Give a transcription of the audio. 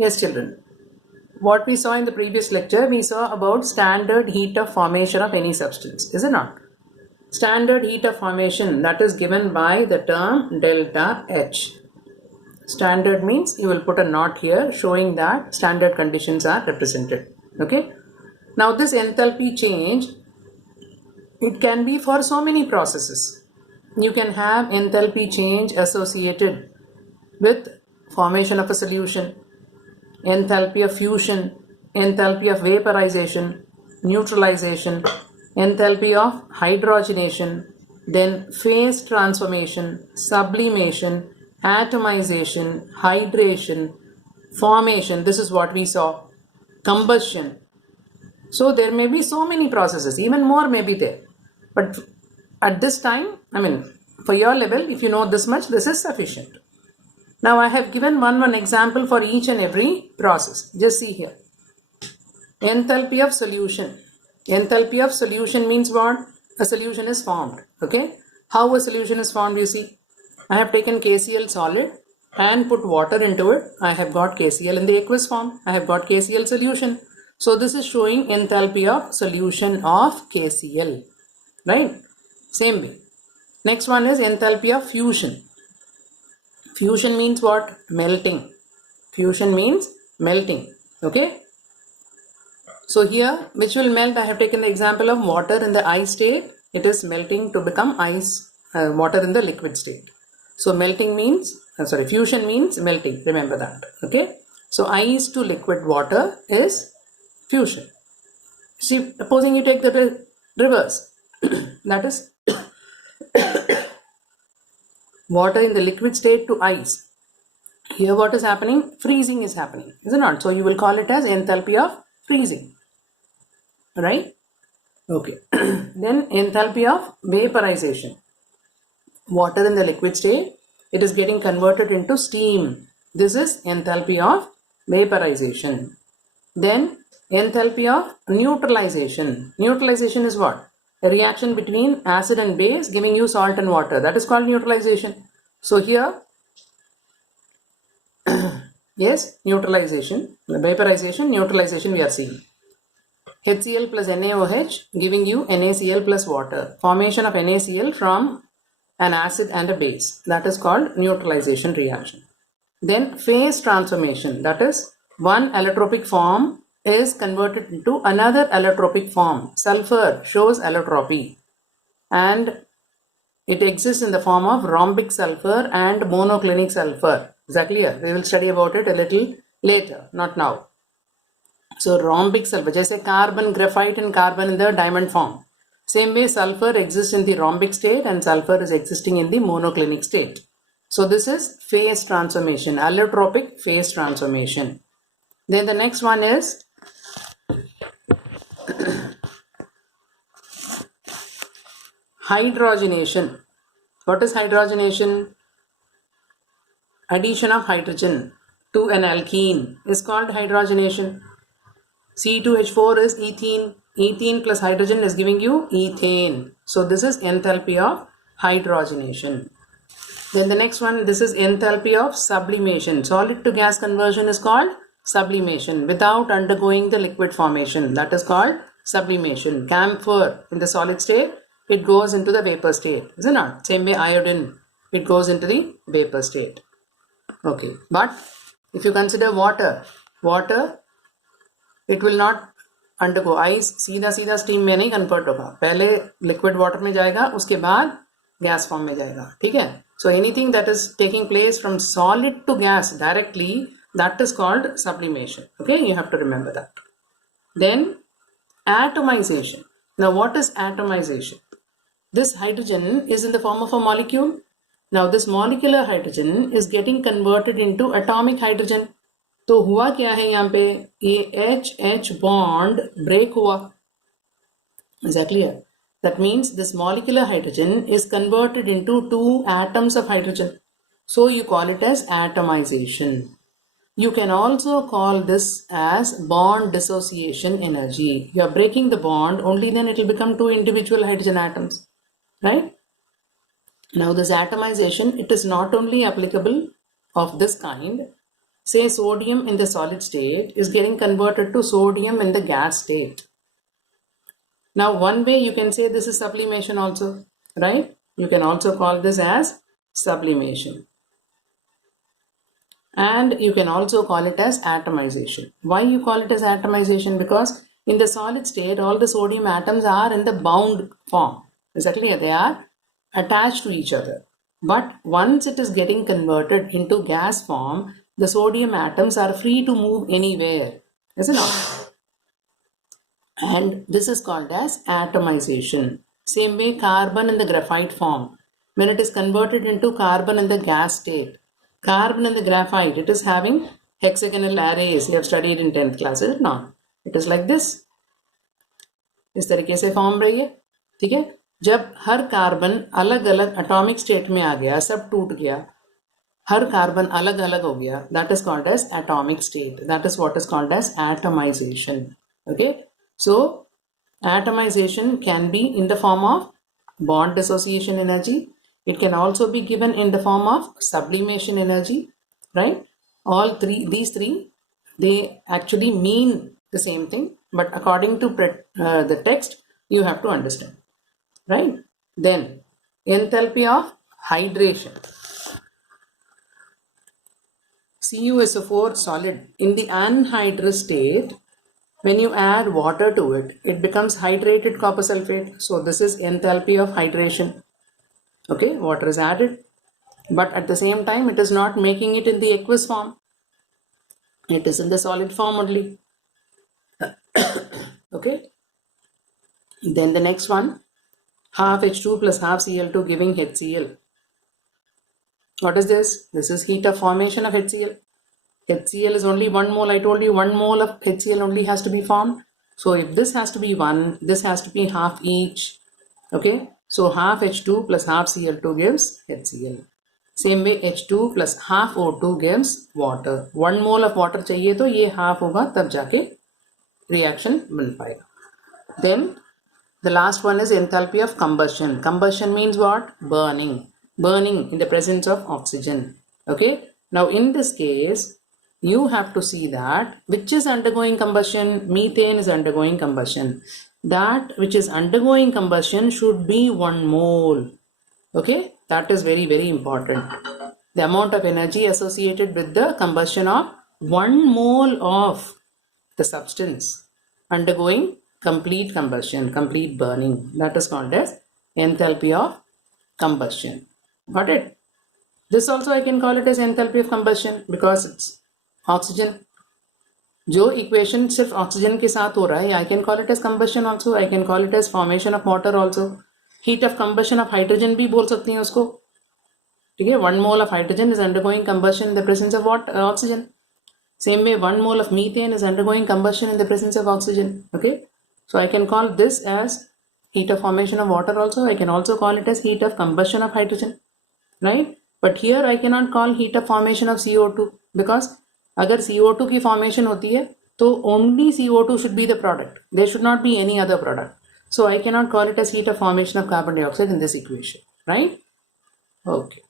Yes, children. What we saw in the previous lecture, we saw about standard heat of formation of any substance, is it not? Standard heat of formation, that is given by the term delta H. Standard means you will put a knot here showing that standard conditions are represented. Okay. Now this enthalpy change, it can be for so many processes. You can have enthalpy change associated with formation of a solution, enthalpy of fusion, enthalpy of vaporization, neutralization, enthalpy of hydrogenation, then phase transformation, sublimation, atomization, hydration, formation. This is what we saw. Combustion. So there may be so many processes, even more may be there. But at this time, for your level, if you know this much, this is sufficient. Now I have given one example for each and every process. Just see here. Enthalpy of solution. Enthalpy of solution means what? A solution is formed. Okay. How a solution is formed, you see. I have taken KCl solid and put water into it. I have got KCl in the aqueous form. I have got KCl solution. So this is showing enthalpy of solution of KCl. Right. Same way. Next one is enthalpy of fusion. Fusion means what? Melting. Fusion means melting. Okay. So here, which will melt? I have taken the example of water in the ice state. It is melting to become ice, water in the liquid state. So melting means, fusion means melting. Remember that. Okay. So ice to liquid water is fusion. See, supposing you take the reverse, that is water in the liquid state to ice. Here what is happening? Freezing is happening, is it not? So you will call it as enthalpy of freezing. Right? Okay. Then enthalpy of vaporization. Water in the liquid state, it is getting converted into steam. This is enthalpy of vaporization. Then enthalpy of neutralization. Neutralization is what? A reaction between acid and base giving you salt and water. That is called neutralization. So here, yes, neutralization, vaporization, neutralization we are seeing. HCl plus NaOH giving you NaCl plus water. Formation of NaCl from an acid and a base. That is called neutralization reaction. Then phase transformation. That is one allotropic form is converted into another allotropic form. Sulfur shows allotropy. And it exists in the form of rhombic sulfur and monoclinic sulfur. Is that clear? We will study about it a little later, not now. So rhombic sulfur, just carbon, graphite and carbon in the diamond form. Same way sulfur exists in the rhombic state and sulfur is existing in the monoclinic state. So this is phase transformation, allotropic phase transformation. Then the next one is hydrogenation. What is hydrogenation? Addition of hydrogen to an alkene is called hydrogenation. C2H4 is ethene. Ethene plus hydrogen is giving you ethane. So this is enthalpy of hydrogenation. Then the next one, this is enthalpy of sublimation. Solid to gas conversion is called sublimation without undergoing the liquid formation. That is called sublimation. Camphor in the solid state, it goes into the vapor state. Is it not? Same way iodine, it goes into the vapor state. Okay. But if you consider water, it will not undergo. Ice सीधा steam में नहीं convert होगा. पहले liquid water में जाएगा, उसके बाद gas form में जाएगा. ठीक है? So anything that is taking place from solid to gas directly, that is called sublimation. Okay, you have to remember that. Then atomization. Now what is atomization? This hydrogen is in the form of a molecule. Now this molecular hydrogen is getting converted into atomic hydrogen. तो हुआ क्या है यहाँ पे? ये H bond break हुआ. Is that clear? That means this molecular hydrogen is converted into two atoms of hydrogen. So you call it as atomization. You can also call this as bond dissociation energy. You are breaking the bond, only then it will become two individual hydrogen atoms. Right? Now this atomization, it is not only applicable of this kind, say sodium in the solid state is getting converted to sodium in the gas state. Now one way you can say this is sublimation also, right? You can also call this as sublimation. And you can also call it as atomization. Why you call it as atomization? Because in the solid state, all the sodium atoms are in the bound form. Is that clear? They are attached to each other. But once it is getting converted into gas form, the sodium atoms are free to move anywhere. Is it not? And this is called as atomization. Same way carbon in the graphite form. When it is converted into carbon in the gas state, carbon in the graphite, it is having hexagonal arrays. You have studied in 10th class, is it not? It is like this. इस तरीके से form रही है. ठीक है. जब हर carbon अलग अलग एटॉमिक स्टेट में आ गया, सब टूट गया, हर कार्बन अलग अलग हो गया, that is called as atomic state. That is what is called as atomization. Okay. So atomization can be in the form of bond dissociation energy. It can also be given in the form of sublimation energy, right? All three, these three, they actually mean the same thing, but according to the text, you have to understand, right? Then enthalpy of hydration. CuSO4 solid in the anhydrous state, when you add water to it, it becomes hydrated copper sulfate. So this is enthalpy of hydration. Okay, water is added, but at the same time it is not making it in the aqueous form. It is in the solid form only. Okay. Then the next one, half H2 plus half Cl2 giving HCl. What is this? This is heat of formation of HCl. HCl is only 1 mole. I told you 1 mole of HCl only has to be formed. So if this has to be 1, this has to be half each. Okay. So half H2 plus half Cl2 gives HCl. Same way H2 plus half O2 gives water. 1 mole of water चाहिए तो ये half होगा तब जाके reaction बन पाएगा. Then the last one is enthalpy of combustion. Combustion means what? Burning. Burning in the presence of oxygen. Okay. Now in this case, you have to see that which is undergoing combustion. Methane is undergoing combustion. That which is undergoing combustion should be 1 mole. Okay, that is very, very important. The amount of energy associated with the combustion of 1 mole of the substance undergoing complete combustion, complete burning. That is called as enthalpy of combustion. Got it? This also I can call it as enthalpy of combustion because it's oxygen. जो equation सिर्फ oxygen के साथ हो रहा है, I can call it as combustion also, I can call it as formation of water also. Heat of combustion of hydrogen भी बोल सकती हैं उसको. ठीक है. 1 mole of hydrogen is undergoing combustion in the presence of what? Oxygen. Same way 1 mole of methane is undergoing combustion in the presence of oxygen. Okay. So I can call this as heat of formation of water also. I can also call it as heat of combustion of hydrogen, right? But here I cannot call heat of formation of CO2 because अगर CO2 की formation होती है तो only CO2 should be the product. There should not be any other product. So I cannot call it as heat of formation of carbon dioxide in this equation, right? Okay.